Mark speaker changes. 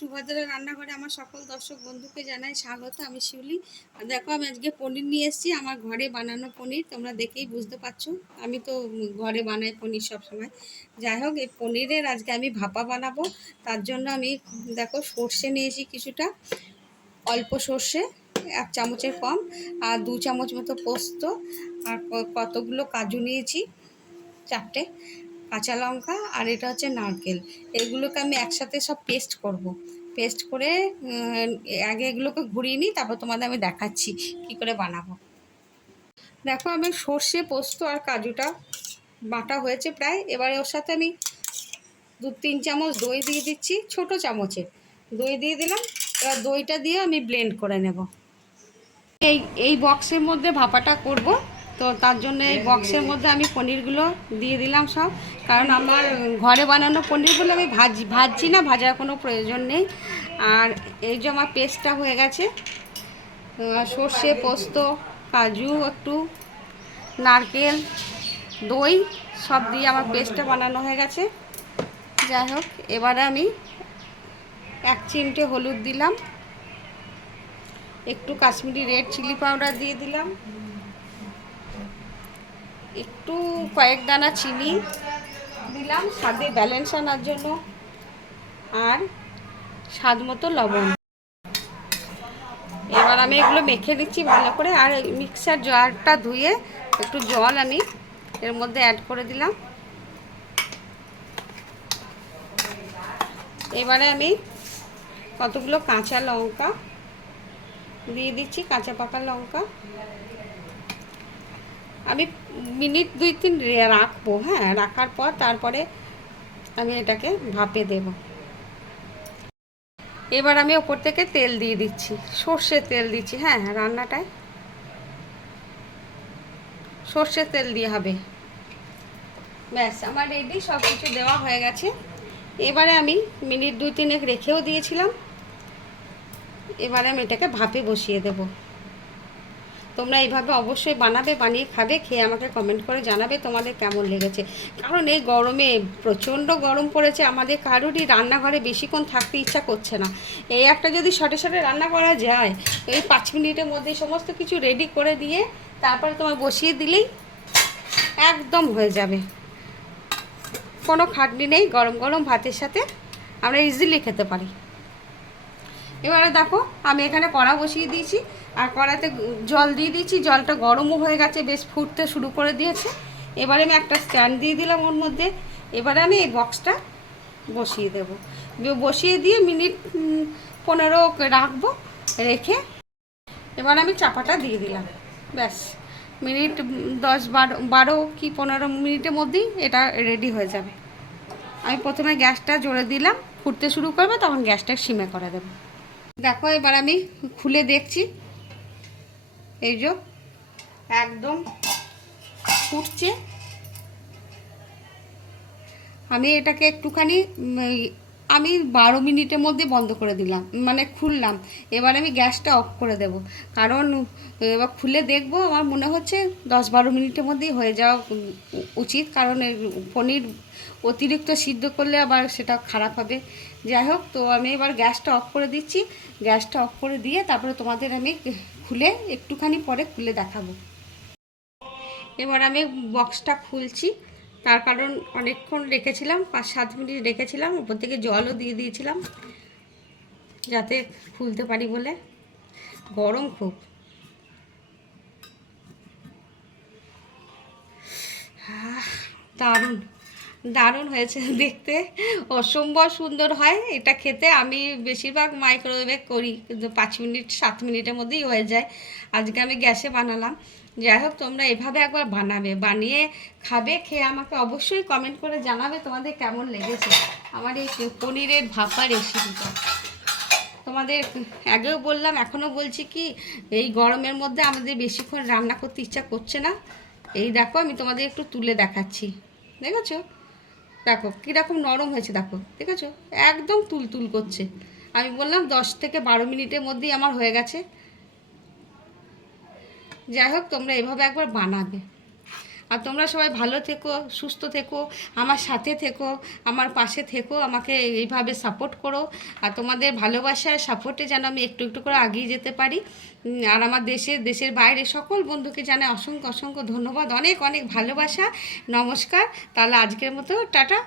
Speaker 1: সুভদ্রা রান্নাঘরে আমার সকল দর্শক বন্ধুকে জানাই স্বাগত, আমি শিউলি। আর দেখো, আমি আজকে পনির নিয়ে এসেছি, আমার ঘরে বানানো পনির, তোমরা দেখেই বুঝতে পারছ। আমি তো ঘরে বানাই পনির সব সময় যাই হোক, এই পনিরের আজকে আমি ভাপা বানাবো, তার জন্য আমি, দেখো, সর্ষে নিয়েছি কিছুটা, অল্প সর্ষে, এক চামচের কম, আর দু চামচ মতো পোস্ত, আর কতগুলো কাজু নিয়েছি, চারটে। কাঁচা লঙ্কা আর এটা হচ্ছে নারকেল। এগুলোকে আমি একসাথে সব পেস্ট করব। পেস্ট করে আগে এগুলোকে ঘুরিয়ে নিই, তারপর তোমাদের আমি দেখাচ্ছি কি করে বানাবো। দেখো আমি সর্ষে, পোস্ত আর কাজুটা বাটা হয়েছে প্রায়। এবারে ওর সাথে আমি দু তিন চামচ দই দিয়ে দিচ্ছি, ছোট চামচে দই দিয়ে দিলাম, এবার দইটা দিয়ে আমি ব্লেন্ড করে নেব। এই এই বক্সের মধ্যে ভাপাটা করব। তো তার জন্য এই বক্সের মধ্যে আমি পনিরগুলো দিয়ে দিলাম সব। কারণ আমার ঘরে বানানো পনিরগুলো আমি ভাজি, ভাজছি না, ভাজার কোনো প্রয়োজন নেই। আর এই যে আমার পেস্টটা হয়ে গেছে সর্ষে পোস্ত, কাজু, একটু নারকেল, দই, সব দিয়ে আমার পেস্টটা বানানো হয়ে গেছে। যাই হোক, এবারে আমি এক চিমটে হলুদ দিলাম। একটু কাশ্মীরি রেড চিলি পাউডার দিয়ে দিলাম। একটু কয়েক দানা চিনি দিলাম, স্বাদে ব্যালেন্স আনার জন্য। আর স্বাদ মতো লবণ। এবার আমি এগুলো মেখে নিচ্ছি ভালো করে, আর মিক্সার জারটা ধুয়ে একটু জল আমি এর মধ্যে অ্যাড করে দিলাম। এবারে আমি কতগুলো কাঁচা লঙ্কা দিয়ে দিচ্ছি, কাঁচা পাকা লঙ্কা। আমি মিনিট দুই তিন রাখব হ্যাঁ রাখার পর তারপরে আমি এটাকে ভাপে দেব। এবার আমি ওপর থেকে তেল দিয়ে দিচ্ছি সর্ষের তেল দিচ্ছি হ্যাঁ রান্নাটায়। সর্ষের তেল দিয়ে হবে। ব্যাস, আমার রেডি সব কিছু দেওয়া হয়ে গেছে। এবারে আমি মিনিট দুই তিনেক রেখেও দিয়েছিলাম। এবারে আমি এটাকে ভাপে বসিয়ে দেব। তোমরা এইভাবে অবশ্যই বানাবে, বানিয়ে খাবে, খেয়ে আমাকে কমেন্ট করে জানাবে তোমাদের কেমন লেগেছে। কারণ এই গরমে প্রচণ্ড গরম পড়েছে, আমাদের কারোরই রান্নাঘরে বেশিক্ষণ থাকতে ইচ্ছা করছে না। এই একটা যদি শটে শটে রান্না করা যায়, এই পাঁচ মিনিটের মধ্যে সমস্ত কিছু রেডি করে দিয়ে তারপরে তোমার বসিয়ে দিলেই একদম হয়ে যাবে। কোনো খাটনি নেই, গরম গরম ভাতের সাথে আমরা ইজিলি খেতে পারি। এবারে দেখো, আমি এখানে কড়া বসিয়ে দিয়েছি, আর কড়াতে জল দিয়ে দিয়েছি, জলটা গরমও হয়ে গেছে, বেশ ফুটতে শুরু করে দিয়েছে। এবারে আমি একটা স্ট্যান্ড দিয়ে দিলাম ওর মধ্যে, এবারে আমি এই বক্সটা বসিয়ে দেব। বসিয়ে দিয়ে মিনিট পনেরো রাখব, রেখে এবার আমি চাপাটা দিয়ে দিলাম। ব্যাস, মিনিট দশ বারো বারো কি পনেরো মিনিটের মধ্যেই এটা রেডি হয়ে যাবে। আমি প্রথমে গ্যাসটা জোরে দিলাম, ফুটতে শুরু করবে, তখন গ্যাসটা সিমে করে দেবো। দেখো এবার আমি খুলে দেখছি। এই যে একদম ফুটছে। আমি এটাকে একটুখানি আমি বারো মিনিটের মধ্যে বন্ধ করে দিলাম মানে খুললাম। এবার আমি গ্যাসটা অফ করে দেব। কারণ, এবার খুলে দেখব, আমার মনে হচ্ছে দশ বারো মিনিটের মধ্যেই হয়ে যাওয়া উচিত। কারণ পনির অতিরিক্ত সিদ্ধ করলে আবার সেটা খারাপ হবে। যাই হোক, তো আমি এবার গ্যাসটা অফ করে দিচ্ছি। গ্যাসটা অফ করে দিয়ে তারপরে তোমাদের আমি খুলে একটুখানি পরে খুলে দেখাবো। এবার আমি বক্সটা খুলছি। তার কারণ অনেকক্ষণ রেখেছিলাম, পাঁচ সাত মিনিট রেখেছিলাম, উপর থেকে জলও দিয়ে দিয়েছিলাম, যাতে খুলতে পারি বলে। গরম খুব। দারুণ। দারুণ হয়েছে দেখতে। অসম্ভব সুন্দর হয় এটা খেতে। আমি বেশিরভাগ মাইক্রোওয়েভে করি, কিন্তু পাঁচ মিনিট, সাত মিনিটের মধ্যেই হয়ে যায়। আজকে আমি গ্যাসে বানালাম। যাই হোক, তোমরা এভাবে একবার বানাবে, বানিয়ে খাবে, খেয়ে আমাকে অবশ্যই কমেন্ট করে জানাবে তোমাদের কেমন লেগেছে আমার এই পনিরের ভাপা রেসিপিটা তোমাদের আগেও বললাম, এখনও বলছি কি, এই গরমের মধ্যে আমাদের বেশিক্ষণ রান্না করতে ইচ্ছা করছে না। এই দেখো, আমি তোমাদের একটু তুলে দেখাচ্ছি। দেখেছ? দেখো, কীরকম নরম হয়েছে, দেখো, ঠিক আছে? একদম তুল তুল করছে। আমি বললাম, দশ থেকে বারো মিনিটের মধ্যেই আমার হয়ে গেছে। যাই হোক, তোমরা এভাবে একবার বানাবে। আর তোমরা সবাই ভালো থেকো, সুস্থ থেকো, আমার সাথে থেকো, আমার পাশে থেকো, আমাকে এইভাবে সাপোর্ট করো। আর তোমাদের ভালোবাসার সাপোর্টে যেন আমি একটু একটু করে আগিয়ে যেতে পারি। আর আমার দেশে, দেশের বাইরে সকল বন্ধুকে জানাই অসংখ্য অসংখ্য ধন্যবাদ। অনেক অনেক ভালোবাসা। নমস্কার। তাহলে আজকের মতো টাটা।